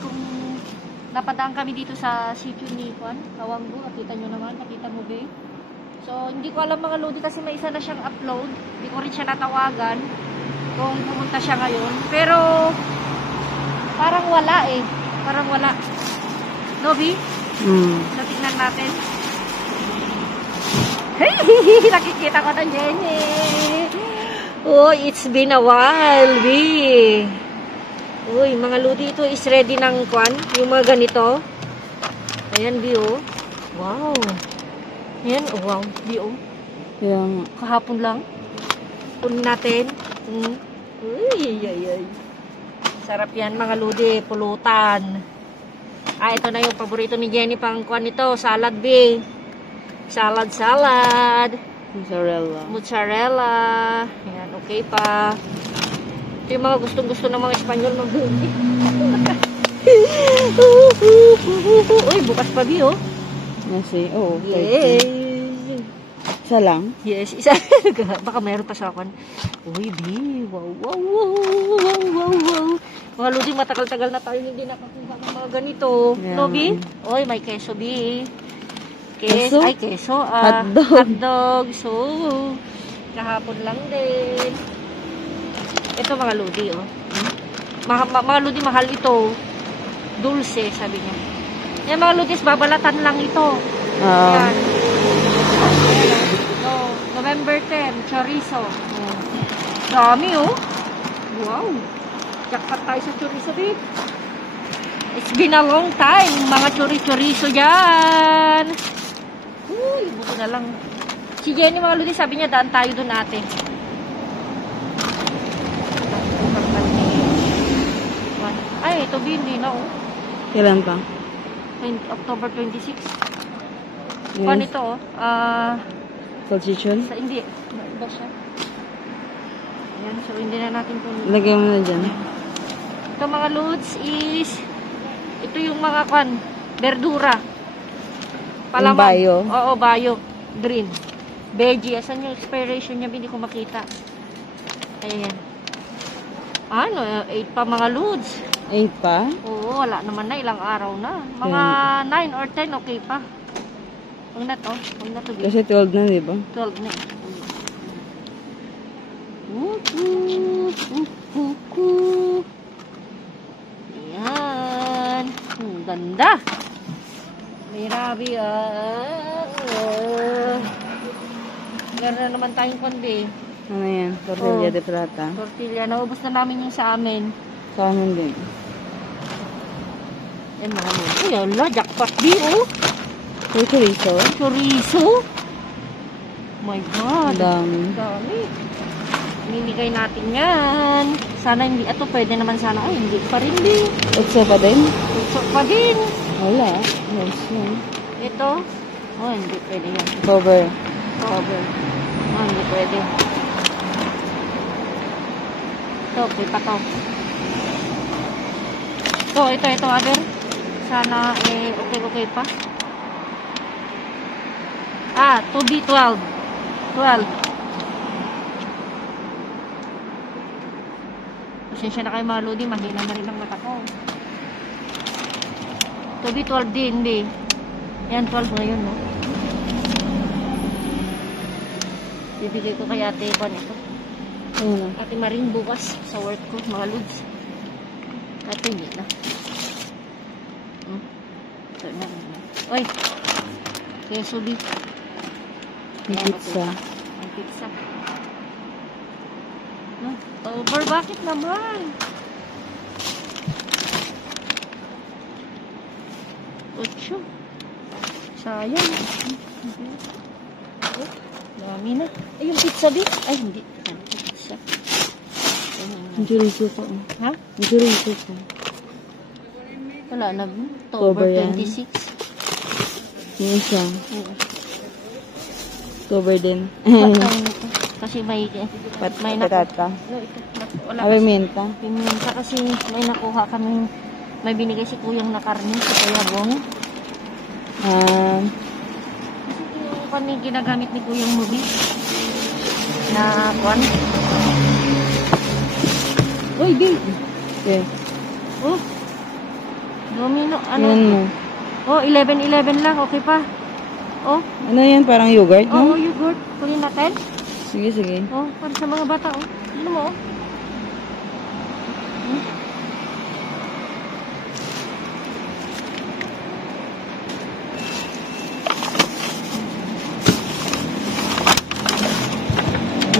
kung napadaan kami dito sa sitio ni Juan, Kawanggo. Nakita nyo naman, nakita mo ba? So, hindi ko alam mga Lodi kasi may isa na siyang upload. Hindi ko rin siya natawagan kung pumunta siya ngayon. Pero, parang wala eh. Parang wala. No, B? So, tingnan natin. Hey! Nakikita ko na Jenny. Oh, it's been a while, B. Uy, mga Lodi, ito is ready ng kwan. Yung mga ganito. Ayan, B, oh. Wow. Ayan, oh, wow. B, oh. Yung Kahapon lang. Kunin natin. Uy, ay, ay. Sarap yan, mga Lodi. Pulutan. Ah, ito na yung paborito ni Jenny pang kwan nito. Salad, B. Salad. Mozzarella. Ayan, okay pa. Ito yung mga gustong-gusto ng mga Espanyol magbuli. Uy, bukas pa, B, oh. nasi. Oo, Yes. Isa lang? Yes, isa. Baka mayroon pa sa akin. Uy, B. Wow. Mga Lodi, matagal-tagal na tayo hindi nakakuha ng mga ganito. Yeah. No, B? Uy, may keso, B. Keso? Ay, keso. Hotdog. Hotdog. So, kahapon lang din. Ito, mga Lodi, oh. Mga Lodi, mahal ito. Dulce, sabi niya. Yan, mga Lodi, babalatan lang ito. Yan. No, November 10, chorizo. Dami, oh. Wow. Jackpot tayo sa chorizo, babe. It's been a long time. Mga chorizo dyan. Uy, buto na lang. Si Jenny, mga Lodi, sabi niya, daan tayo dun ate. Ay, ito hindi na, oh. Kailan pa? October 26. Yes. Paano ito, oh? Salchichon? Hindi. Iba siya. Ayan, so hindi na natin kung... Lagay mo na dyan. Ito, mga Lods, is... Ito yung mga kwan, verdura. Yung bayo? Oo, bayo. Green. Veggie. Asan yung expiration niya? Hindi ko makita. Ayan. Ano, 8 pa mga Lods. 8 pa? Oo, wala naman na. Ilang araw na. Mga 9 or 10, okay pa. Huwag na to. Huwag na to. Kasi 12 na, di ba? 12 na. Ayan. Ganda. May rabi, meron na naman tayong konbi. Ano yan? Tortilla de plata. Tortilla. Naubos na namin yung sa amin. Sa amin din. Yan mga mo. Uy, ala, jackpot di, oh. May chorizo? Chorizo. My God. Dami. Dami. Minigay natin yan. Sana hindi. Ito pwede naman sana. Ay, hindi pa rin din. Utso pa din? Utso pa din. Wala. Yes, yan. Ito. Oh, hindi pwede yan. Cover. Cover. Oh, hindi pwede. Ito, okay pa to. Ito, other. Sana, okay pa. 2B12. 12. Pasensya na kayo mga Lodi, mahina na rin ang mata ko. 2B12 din, hindi. Yan, 12 ngayon, no? Bibigay ko kay ate Juan ito. Ate Maring bukas sa work ko, mga Lods. Ate, hindi na. Ito na. Oy! Keso beef. May pizza. May pizza. Over, bakit naman? Ocho. Sayang. Dami na. Ay, yung pizza beef. Ay, hindi. Pizza. Ang chorizo pa. Ha? Ang chorizo pa. Wala na. October 26. Yung isa. Cover din. Kasi may Patata. wala Pimenta. Pimenta kasi may nakuha kami, may binigay si kuyang na karne sa Kuya Bong. Kasi yung kami ginagamit ni Kuyang Mubi na kwan. Uy, babe. Okay. Oh. Domino, ano? Yan mo. Oh, 11-11 lang. Okay pa. Oh, Ano yan? Parang yogurt, oh, no? yogurt. Kunin natin. Sige, sige. Oh, para sa mga bata, oh. Ano mo, oh?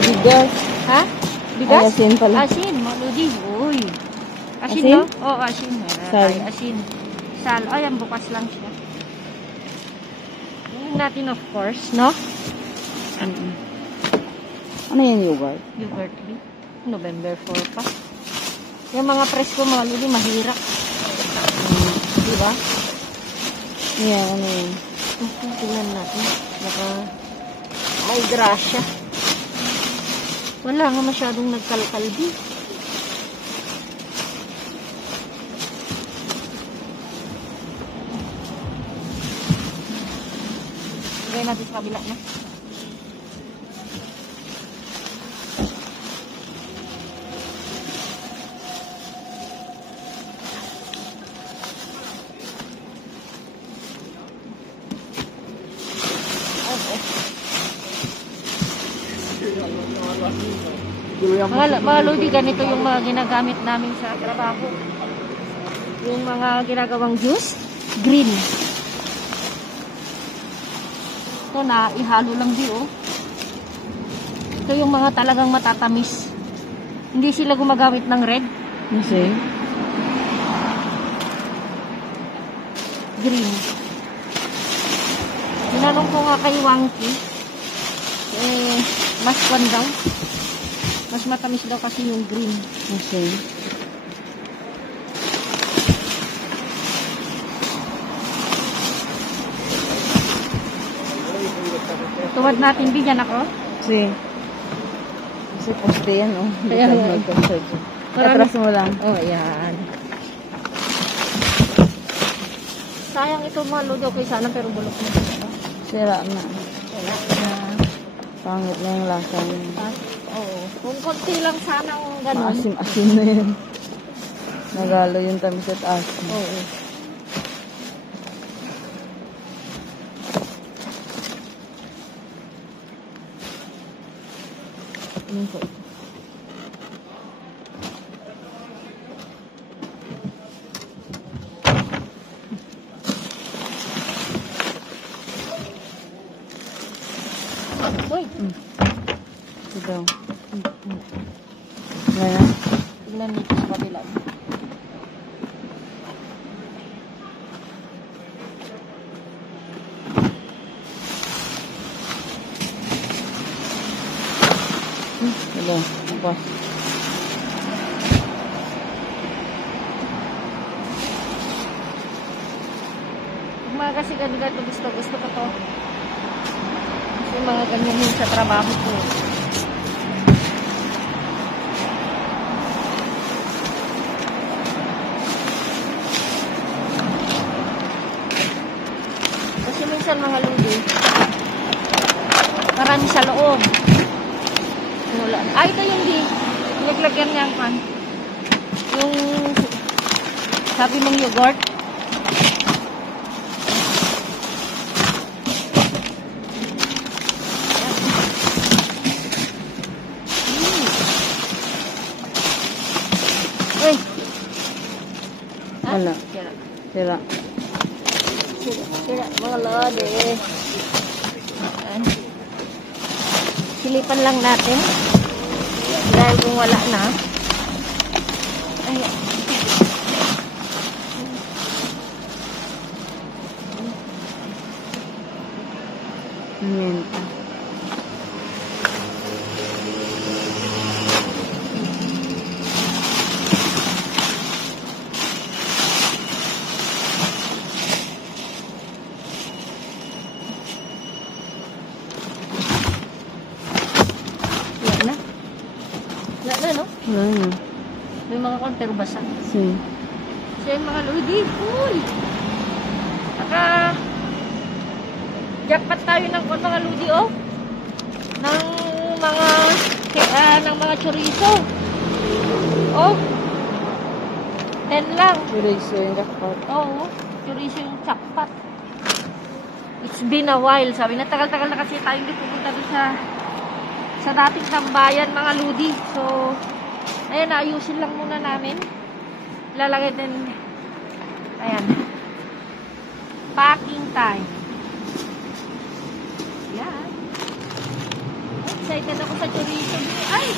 Bigas. Ha? Bigas? Ay, asin pala. Asin, mga lodi. Uy. Asin, Asin? no? Oo, asin. Sal. Ay, asin. Sal. Ay, ang bukas lang siya. Tingnan natin, of course, no? Ano yan, yogurt? Yogurt. November 4 pa. Yung mga presko, mga lodi, mahirap. Diba? Yan, ano yan? Tingnan natin. Baka may grasya. Wala nga masyadong nagkalkalbi. Lagay natin sa kabila na. Mga lodi, ganito yung mga ginagamit namin sa trabaho. Yung mga ginagawang juice, green. Ito na, ihalo lang di, oh. Ito yung mga talagang matatamis. Hindi sila gumagamit ng red. Kasi? Green. Tinanong ko nga kay Wangki, mas kwan daw. Mas matamis daw kasi yung green. Okay. Tuwad natin bigyan ako. Kasi poste yan, oh. Kaya nga. Atras mo lang. Oh, yan. Sayang ito mga ludo ko sana pero bulok na ito. Sira na. Wala na. Pangit na yung lasa niya. Oo. Kung konti lang sana ang ganun. Asim-asim na yun. Nagalo yung tamis at asim. Oo. Tingin ko ito. Uy! Ito daw. Ngayon? Tignan dito sa kabila. Ito. Tapos. Yung mga kasi ganito gusto ko to. Yung mga ganyan yun sa trabaho ko. Kasi minsan mga ludi, marami sa loob. Wala. Ito yung di. Naglagyan niya ang pan. Yung sabi mong yogurt. Uy! Wala. Sira. Sira. Sira. Mga lodi. Ayan. Silipan lang natin. Dahil kung wala na. Ayan. Menta. Wala na. Wala na, no? Wala na. May mga konter basa. Sige. So, yung mga lodi, uy! Jackpot tayo ng mga lodi, oh. Ng mga chorizo. Oh. 10 10 lang. Chorizo yung jackpot. Oo, chorizo yung jackpot. It's been a while. Sabi na tagal-tagal na kasi tayo hindi pupunta doon sa dating tambayan, mga ludi. So, ayan, naayusin lang muna namin. Lalagay din, ayan, packing time. Yan. Excited ako sa chorizo. Ay!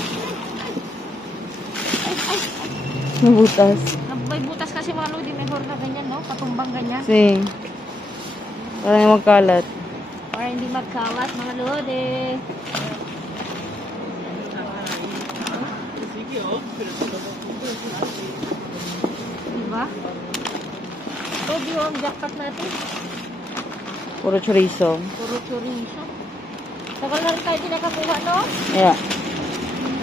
Nabutas. May butas kasi mga ludi. May hor na ganyan, no? Patumbang ganyan. Sing. Para yung magkalat. Para hindi magkalat, mga lodi. Diba? Ito, ang jackpot natin. Puro chorizo. Puro chorizo. Tagal na rin tayo din nakakuha, no? Yeah.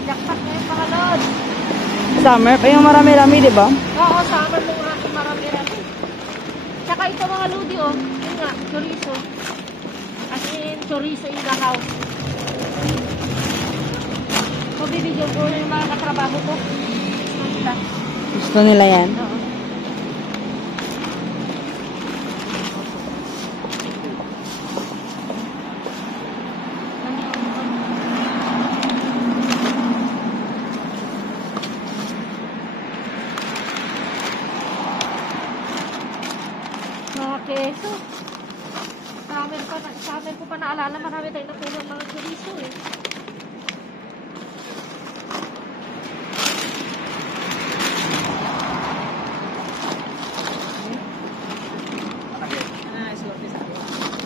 Jackpot na yung mga lodi. Summer pa yung marami-rami, di ba? Oo, summer mo nga kung marami-rami. Tsaka ito mga lodi, oh. Yun nga, chorizo. As in, chorizo in the house. So, bibigyan ko yung mga katrabaho ko. Gusto nila yan. Oo. Mga keso. Sa amin ko pa naalala, marami tayong nakuha ng mga chorizo eh.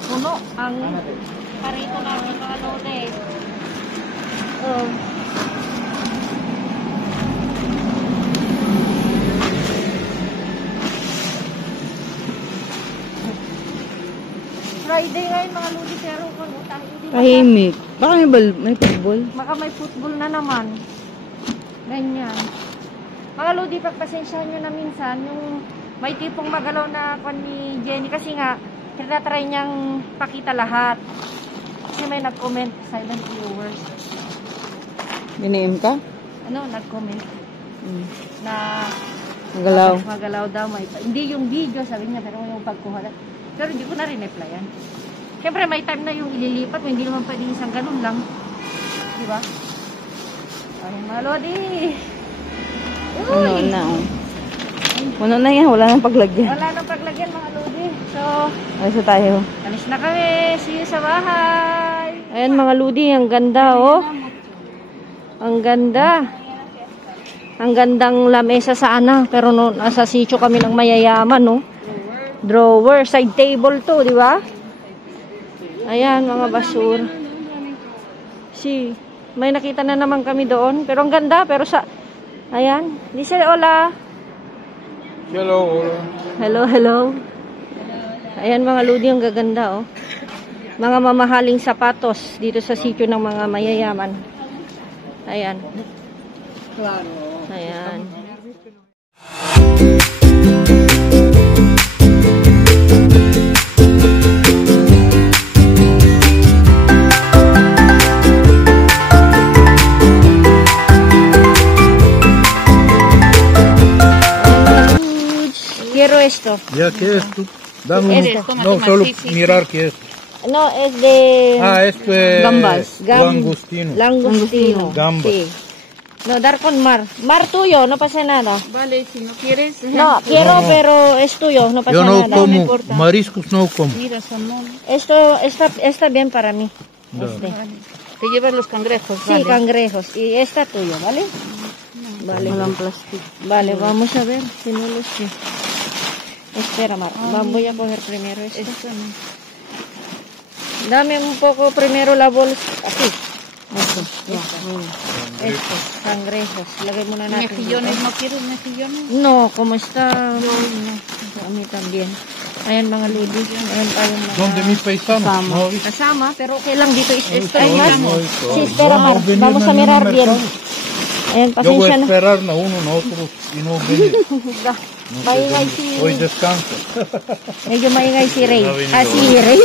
Puno ang parito namin mga lode. Friday ngayon mga lodi, pero kung hindi Tahimik. Baka may football. baka may football na naman. Ganyan. Mga lodi, pagpasensyahan nyo na minsan yung may tipong magalaw na kon ni Jenny kasi nga tinatry niyang pakita lahat. Kasi may nag-comment, silent viewers. Biniim ka? Ano, nag-comment na Magalaw. daw. Hindi yung video, sabi niya, pero yung pagkuha. Pero hindi ko na rin replyan. Siyempre, may time na yung ililipat mo. Hindi naman pwedeng isang ganun lang. Diba? Ay, mga lodi. Puno na, oh. Puno na yan. Wala nang paglagyan. Wala nang paglagyan, mga lodi. So, Alis na tayo. alis na kami. See you sa bahay. Ayan mga ludi. Ang ganda, oh. Ang ganda. Ang gandang lamesa sana. Pero no, nasa sitio kami ng mayayaman, no. Drawer. Side table to, di ba? Ayan, mga basura. May nakita na naman kami doon. Pero ang ganda. Pero sa... Ayan. Dice, hola. Hello. Hello, hello. Ayan mga ludi, ang gaganda, oh. Mga mamahaling sapatos dito sa sitio ng mga mayayaman. Ayan. Ayan. Quiero esto. Ya, ¿qué es tú? Dame no, solo mirar qué es. No, es de... Esto es Gambas. langostino. Langostino. Gambas. Sí. No, dar con mar. Mar tuyo, no pasa nada. Vale, si no quieres... No, quiero, No. pero es tuyo, no pasa Yo no nada. como mariscos, no como. Mira, salmón. Esto está bien para mí. No. Este. Te llevas los cangrejos, Sí, vale. cangrejos. Y esta tuyo, ¿vale? Vale. Walang plastic. Vale, vamos a ver si no los sé. Espera, Mar. Voy a coger primero esto. Dame un poco primero la bolsa. Aquí. Esto. Esto. Cangrejos. Lagay muna natin. Mejillones, dito. ¿no quieres mejillones? No, como está... A mí también. Ayan mga ludi. Ayan tayong mga... Son de mis paisanos. Kasama. ¿No viste? Kasama, pero okay lang dito. Esto Ay, ay Mar. no, esto. Sí, espera, Mar. venir Vamos a en mirar un bien. mercado. Ayan, Yo voy pasensya a na. esperar a uno, nosotros, y no venir. No sé Maingay dónde. si... Hoy descansa. Medyo maingay si Ray. No ha venido. Ah, si Ray.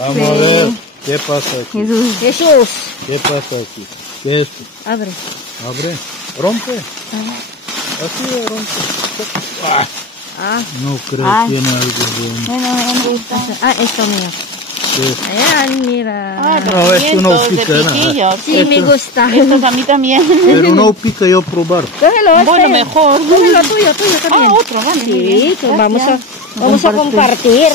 Vamos a ver qué pasa aquí. Jesús. ¿Qué pasa aquí? ¿Qué es esto? Abre. Abre. Rompe. Así rompe. Ah, No creo Ay. que tiene algo bueno. Bueno, está. esto mío. Sí. Ayan, mira. No, esto no Vientos de pica nada. piquillos. Sí, me gusta. Estos a mí también. Pero no pica yo probar. Cógelo, Bueno, este. mejor. Cógelo, tuyo también. Ah, otro, vale. muy Sí, bien. pues vamos a Gracias. compartir.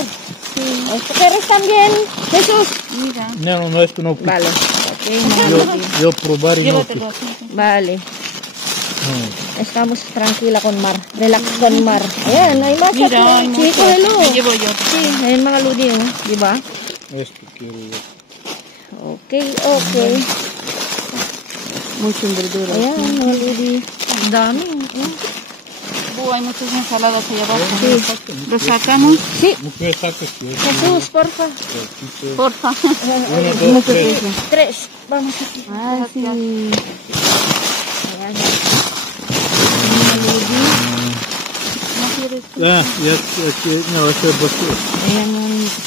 ¿Esto quieres también, Jesús? Mira. No, esto no pica. Vale. Ok, Yo probar y no Llévatelo. pica. vale. No. Estamos tranquila con Mar. Relax con Mar. Ayan, hay más. Mira, aquí. hay Sí, muchos. cógelo. Me llevo yo. Sí, hay mga ludi, oh. Di ba? Esto quiero yo. Okay. Mucho en verdura. Ayan, mga ludi. Ang dami. Hay muchas ensaladas allá abajo. Sí. ¿Lo sacamos? Sí. Mujer saca que es. Jesús, porfa. Porfa. Uno, dos, tres. 3. Vamos aquí. Ay, sí. Ayan. ¿No quieres No, esto es basura. Ayan.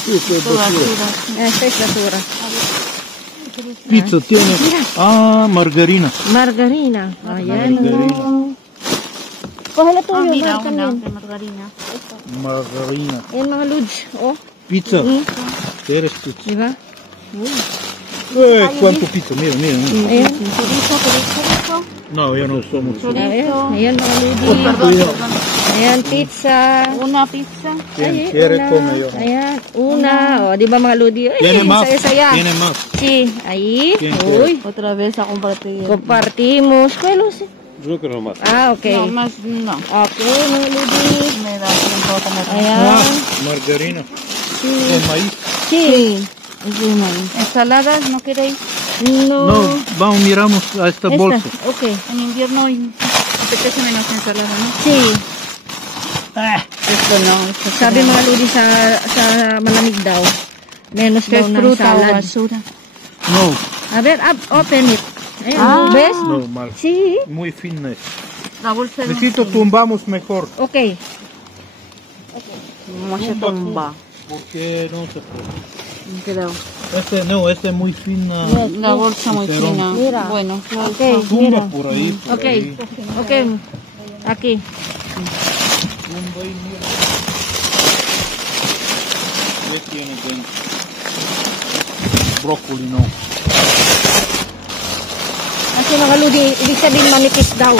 Sí, esto es tu basura. basura? Esta es basura. Pizza tiene. Ah, margarina. Margarina. Ayan. Margarina. Cógelo tuyo, Ah, mira, Mar, una también. de margarina. Margarina. Ayan, mga ludes. Oh, Pizza. Mm. ¿Quieres pizza? di ba? ¿Cuánto pizza? Mira. Ayan. Chorizo. No, yo no somos. Ayan, ayan mga ludi. Perdón. Ayan, pizza. Una pizza. Quien Ay, quiere una. come yo. Ayan, una. O, di ba mga ludi? Ay, Tiene más. saya-saya. Tiene más. Sí, ahí. ¿Quién quiere? Uy, Otra vez a compartir. compartimos. Cuelo, sí. Yo creo más. Ah, ok. No, más no. Ok, mga ludi. Me da tiempo a comer. Ayan. Margarina. Sí. ¿Es maíz? Sí. ¿Ensaladas no queréis? No. No, vamos, miramos a esta bolsa. Ok. En invierno apetece menos ensalada, ¿no? Sí. Esto no. Esto Sabi mga ludi sa malamig daw. Menos ¿Qué daw ng fruta o salad. basura? No, A ver, open it. Ayan, Ah. ¿ves? no, mal. Sí. Muy fina. La bolsa de Necesito tumbamos mejor. Ok. mucha tumba. Porque no se puede. Creo. Este es muy fina. La bolsa muy Pero- fina. Mira. Bueno, Ok, Tumba mira. por ahí. Por Ok. ahí. Ok. Aquí. Tumba y mira. ¿Qué tiene dentro? Brócoli no. Kasi mga ludi, ibig sabihin manipis daw.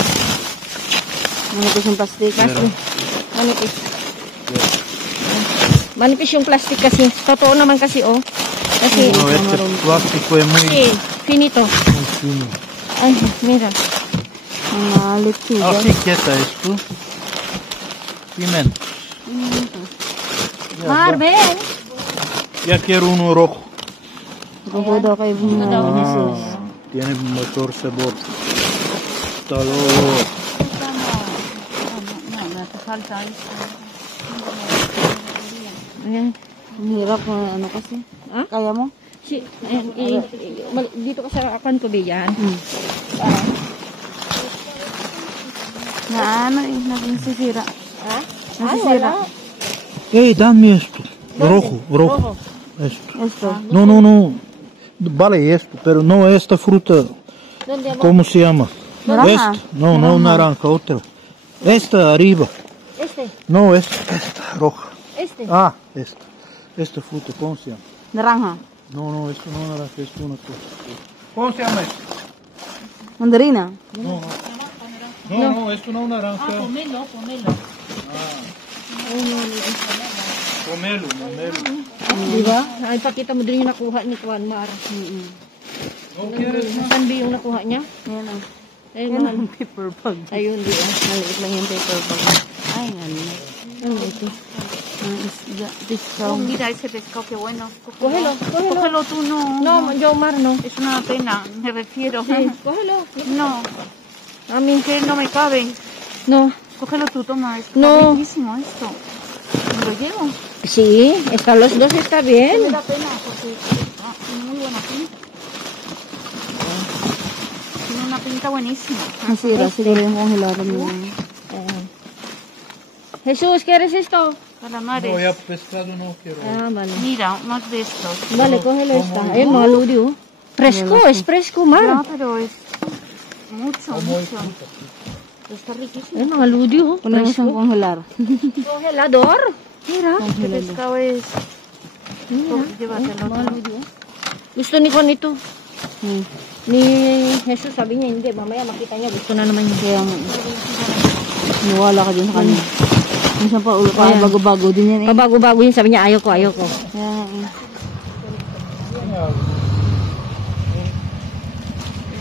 ano ko yung plastic? Pero, Manipis. Manipis yung plastic kasi. Totoo naman kasi, oh. Kasi, no, este plástico es muy, sí, finito. muy fino. Ay, mira. Una lechuga. Así que está esto. Pimiento. Ya, Mar, ven. ya quiero uno rojo. Rojo daw kay Jesus. Tiene mejor sabor. Hasta luego. No, te falta esto. Ayan. Ang hirap ano kasi. Ah? Kaya mo? Si, ayan, dito ka sa akan ko, Biyan. Na ano eh, naging sisira. Ha? Nasisira. Hey, dame esto. Rojo. Esto. Esto. No. Vale esto, pero no esta fruta. Doon, diyan mo. ¿Cómo se llama? Naranja. Esta. No, naranja, otra. Esta arriba. Este, No, esta roja. este. Ah, esta. Esta fruta, ¿cómo se llama? Naranja. No, esto no naranja, esto es una cosa. ¿Cómo se llama esto? Mandarina. No, esto no es naranja. Pomelo. Pomelo. Di ba? Ay, pakita mo din yung nakuha ni Juan Mar. ¿No quieres más? Saan ba yung nakuha niya? Ayan o. Ayun, Yan mga, ang paper bag. ayun, di ba? Maliit lang yung paper bag. Ay, ano. Ano ito? Ang isda. Pescado. Mira ese pescado, qué bueno. Cógelo. Cógelo tú, no. No, Jomar, no. Es una pena, me refiero. Sí, cógelo. No. A mí que no me cabe. No. Cógelo tú, toma. Está No. riquísimo esto. ¿Me lo llevo? Sí, está, los dos está Me bien. da pena porque tiene muy buena pinta. Tiene una pinta buenísima. Así era, así lo habían congelado. Jesús, ¿quieres esto? Calamares. No, ya pescado no quiero. Ah, vale. Mira, más de estos. Vale, cógelo esta. Ayun, mga ludi, oh. Fresco, es fresco, No, Mar. pero es mucho, mucho. Está riquísimo. Ay, mga ludi, oh. Ponemos a congelar. Congelador. Mira. Este pescado es... Llévatelo. Mga ludi, oh. Gusto ni Juan ito. Ni Jesus, sabi niya, hindi. Mamaya makita niya, gusto na naman niya. Kaya niwala ka dyan sa kanya. Minsan pa ulo pa, bago-bago din yan eh. Pabago-bago yun, sabi niya, ayaw ko. Kaya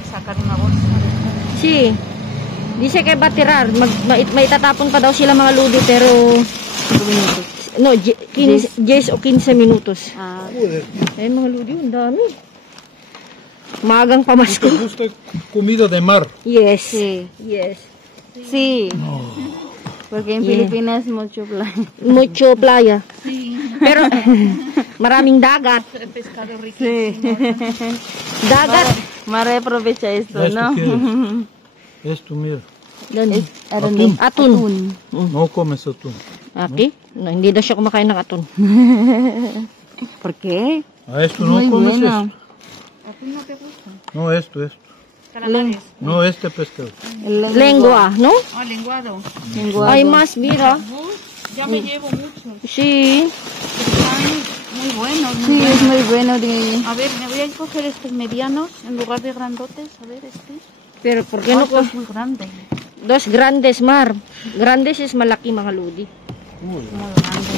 Sacar una bolsa. Si, dice que va a tirar. Maitatapon pa daw sila mga ludi, pero... 5 minutos. No, 10 o 15 minutos. Joder, Eh, mga ludi, ang dami. Maagang pamasko. ¿te gusta comida de mar? Yes. Sí. Yes. Sí. Porque en Filipinas mucho playa. Mucho playa. Pero, maraming dagat. Pescado rico. Sí. Dagat. Mara aprovecha esto, ¿Esto ¿no? qué es? Esto, mira. Doon. Atún. Atun. No comes atún. Okay? No, hindi daw siya kumakain ng atun. ¿Por qué? Ah, esto no Muy comes bueno. esto. ¿A ti no te gusta? No, esto. Calamares. No, este pescado. Lengua, no? Ah, lenguado. Lenguado. Ay, mas, mira. Ya me llevo mucho. Sí. Están muy buenos. Sí, es muy bueno. A ver, me voy a coger estos medianos en lugar de grandotes. A ver, este. Pero, ¿por qué no? Esto es muy grande. Dos grandes, Mar. Grandes is malaki, mga ludi. Muy grande.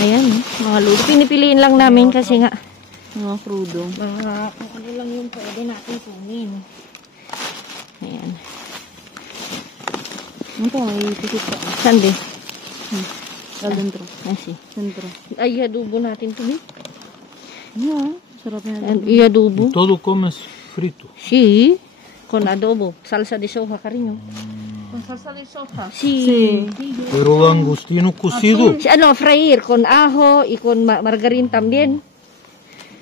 Ayan, mga ludi. Pinipiliin lang namin kasi nga, No, crudo. mga kung ano lang yung pwede natin kunin. Ayan. Ito, may pisit pa. Sande? Al dentro. Asi. Dentro. Ay, iadubo natin to, eh. Yeah, sarap na. Iadubo. Todo comes frito. Sí. Con adobo. Salsa de soja, cariño. Con salsa de soja. Sí. Pero langostino cocido. Sí, ano, freír con ajo y con margarina también.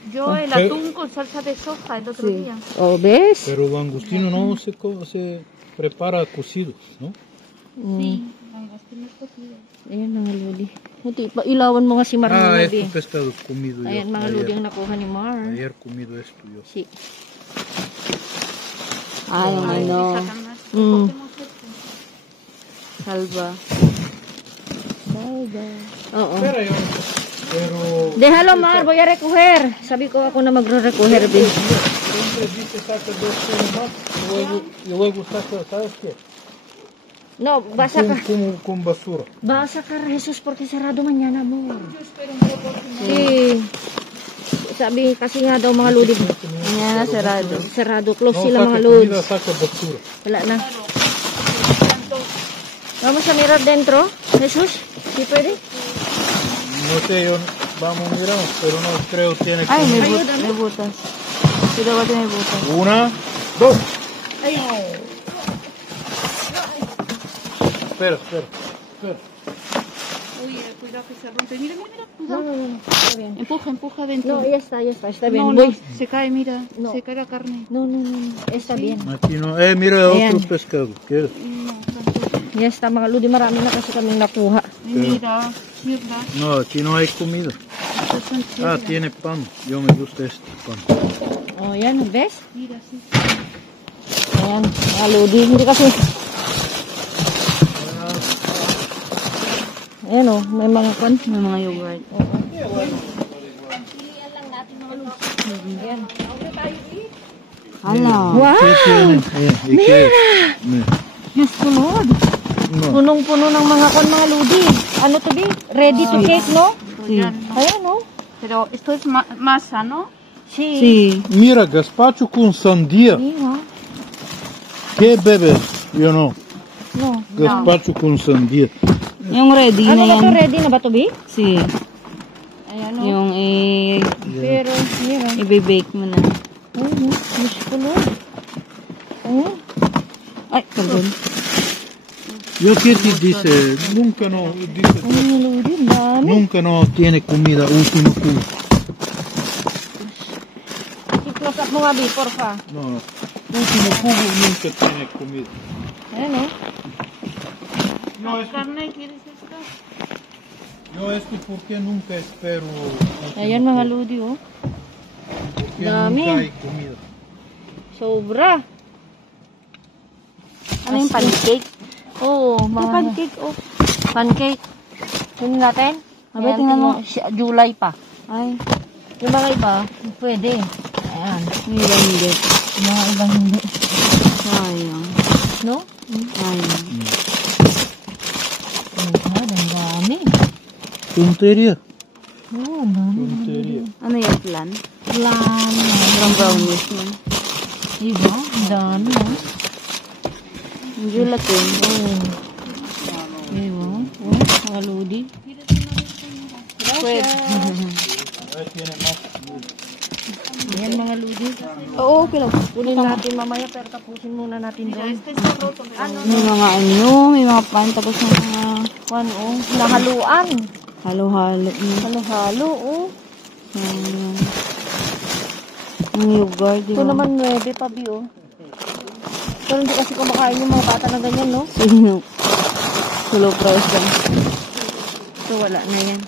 Yo el atún con salsa de soja el otro día. ¿O ves? Pero langostino no se prepara cocido, ¿no? Sí, langostino es cocido. Ayan, mga ludi. Buti, ilawan mo nga si Mar. Ah, mga este ludi. pescado comido yo. Ayan, mga ludi ang nakuha ni Mar. Ayer comido esto yo. Sí. Ay, ano. Sacan más. Mm. Salva. Oo. Pero Déjalo, Mar. Voy a recoger. Sabi ko ako na magre-recoger, babe. siempre dice saca 2 kilos más y luego saca, ¿sabes qué? No, vas a sacar. Con basura. Vas a sacar, Jesus, porque cerrado mañana, amor. Sí. Sabi kasi nga daw mga ludi. Mañana cerrado. Sarado. Close No sila saca mga comida, lods. saca basura. Wala na. Vamos a mirar dentro. Jesus, ¿sí puede? No sé, vamos a mirar, pero no creo tiene Ay, comida. may butas. Ito ba may butas? 1, 2. Espera. Uy, cuidado que se rompe. Mira, mira, No, cuidado. no, no. Está bien. Empuja dentro. No, ya está. Está bien. No, Voy. se cae, mira. No. Se cae la carne. No. Está bien. Aquí no, mira Ayan. otro pescado. ¿Quieres? No, tampoco. Ya está, mga ludi. Marami na kasi kaming nakuha. Mira, mira. No, aquí no hay comida. Estos son Ah, chiles. tiene pan. Yo me gusta este pan. Oh, yan. ¿Ves? Mira, sí. Ayan, mga ludi. Hindi kasi... Ayan o, may mga kwan. May mga yogurt. Hala. Wow! ¿Qué tiene? ¿Y qué es? Diyos ko, Lord. No. Punong-puno ng mga kwan, mga ludi. Ano to be? Ready to cake, no? Sí. Ayan, no? Pero esto es masa, ¿no? Sí. Sí. Mira, gazpacho con sandía. Mira. ¿Qué bebes? Yo no. No. Gazpacho con sandía. Yung ready Ano na ba to? yan. Ready na ba to be? Sí. Ayan, no? Yung Pero, mira. i-bake mo na. Ay, no? Diyos ko, Lord. Ayan. Ay, pardon. Yo qué te dice, nunca no, dice, Ay, mga ludi, ang dami. nunca no tiene comida, último cubo. I-close up mo nga, Bi, porfa. No, último cubo nunca tiene comida. Ayan, no? No, es ¿Carne quieres esto? yo esto porque nunca espero. Ayan, mga ludi, oh. Porque dami. nunca hay comida. Sobra. Ano yung pancake? Oo, May mga pancake, oh. pancake. Tingnan natin. Abay, tingnan mo. July pa. Ay, Yung mga iba, pwede. Ayan. may iba hindi. Yung mga iba hindi. Sayang. No? Sayang. Ang dami. Tonteria. Oo, ang dami. Tonteria. Ano yung plan? Plan. Parang brownies man. Diba? Ang dami, no? Yung gelatin. Oo. Diba? Oh, mga lodi. Pwede. Ahí tiene más. Ayan mga lodi. Oo, okay lang. Kunin natin mamaya pero tapusin muna natin doon. May mga ano, may mga pan, tapos may mga Nahaluan. halo-halo. Halo-halo, oh. Ang yogurt, di Ito ba? naman 9 pa, Bi, oh. Pero hindi kasi kumakain yung mga bata na ganyan, no? Sino? Solo price lang. So, wala na yan.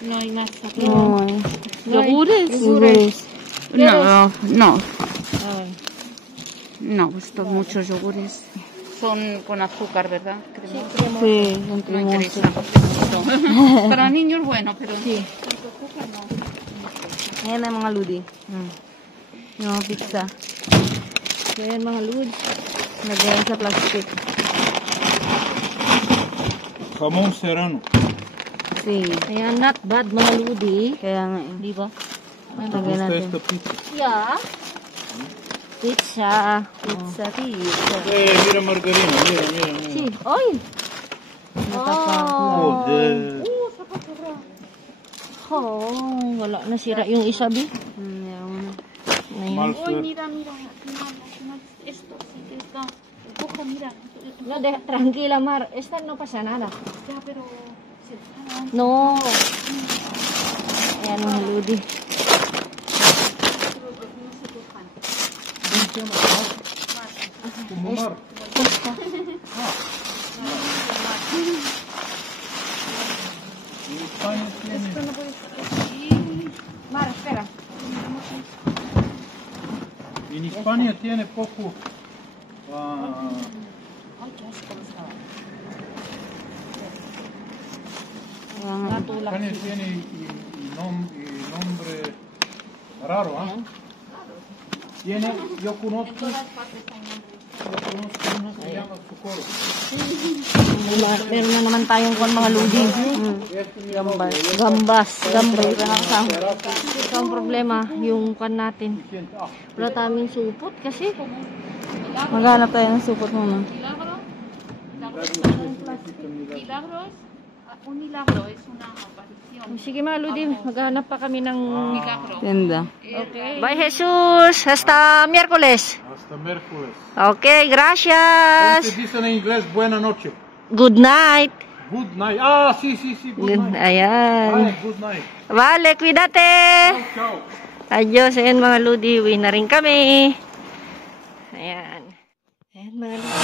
No. Yogures. Yogures. No, no, Ay. no, gusto mucho yogures. Son con azúcar, ¿verdad? Cremoso. Sí, yung No cremoso. interesa. Para niños, bueno, pero sí. Ayan ang mga ludi. Yung mga pizza. So, ayan mga lodi. Lagyan sa plastic. Jamón serrano. Sí. Ayan, not bad mga lodi. Kaya nga eh. Di ba? ¿Te Lagyan gusta natin. esta pizza? Yeah. Pizza. Pizza, pizza. Mira margarina, mira, mira, mira. Si, oy. Joder. Oh, wala na sira yung isa, Bi. Yaman. Ayan. Mal suerte. Mira, esto sí que está. Coja, mira. No, tranquila, Mar. Esta no pasa nada. Ya, pero se está. No. Ayan mga lodi. Como mar. En España tiene, Mar, espera. en España tiene poco. Kaya nga. España tiene y nombre raro, ¿ah? Tiene, yo conozco uno que se llama Socorro. Meron na naman tayong kung mga lodi. Gambas. Gambas. Gambas. Ito ang problema, yung kan natin. Wala taming supot kasi. Maghanap tayo ng supot muna. Milagros, un milagro es una aparición. Sige mga lodi, maghanap pa kami ng... Tenda. Okay. Bye Jesus. Hasta miércoles. Hasta miércoles. Okay, ¿Cómo gracias. se dice en inglés? Buena noche. Good night. Good night. Ah, sí, sí, sí. Good Good, night. ayan. Ay, good night. Vale, cuídate. Ciao. Adios. Ayan mga lodi, uwi na rin kami. Ayan. Ayan mga lodi.